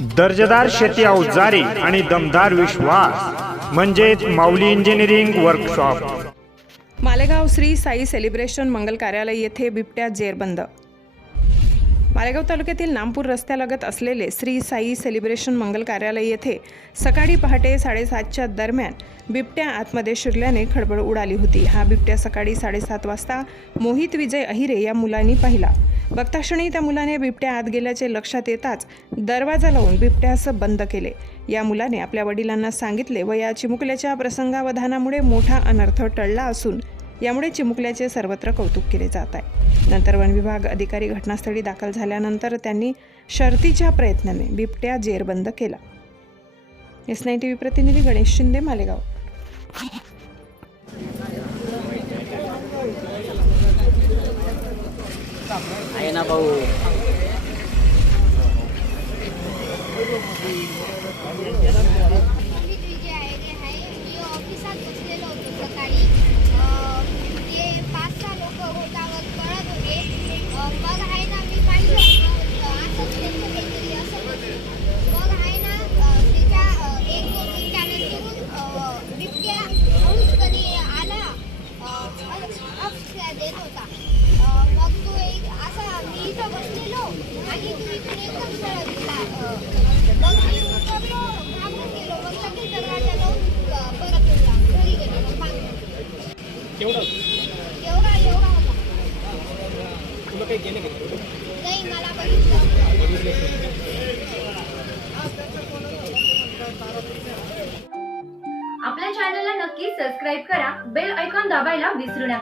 दर्जेदार शेती अवजारे आणि दमदार विश्वास म्हणजेच Mauli engineering workshop Malegaon Shri Sai celebration मंगल कार्यालय येथे बिबट्या जेरबंद मालेगाव तालुक्यातील नामपूर रस्त्यालगत असलेले श्री साई सेलिब्रेशन मंगल कार्यालय येथे सकाळी पहाटे साडेसातच्या दरम्यान बिबट्या आतमध्ये शिरल्याने खळबळ उडाली होती. हा बिबट्या सकाळी साडेसात वाजता मोहित विजय अहिरे या मुलांनी पाहिला. बघताक्षणी त्या मुलाने बिबट्या आत गेल्याचे लक्षात येताच दरवाजा लावून बिबट्यासं बंद केले. या मुलाने आपल्या वडिलांना सांगितले व या चिमुकल्याच्या प्रसंगावधानामुळे मोठा अनर्थ टळला असून यामुळे चिमुकल्याचे सर्वत्र कौतुक केले जात आहे. नंतर वन विभाग अधिकारी घटनास्थळी दाखल झाल्यानंतर त्यांनी शर्तीच्या प्रयत्नाने बिबट्या जेरबंद केला. एस नाईन टी व्ही प्रतिनिधी गणेश शिंदे मालेगाव. आहे ना एवढा एवढा होता. नाही मला बघितलं आपल्या चॅनलला नक्की सबस्क्राईब करा बेल ऐकॉन दाबायला विसरू नका.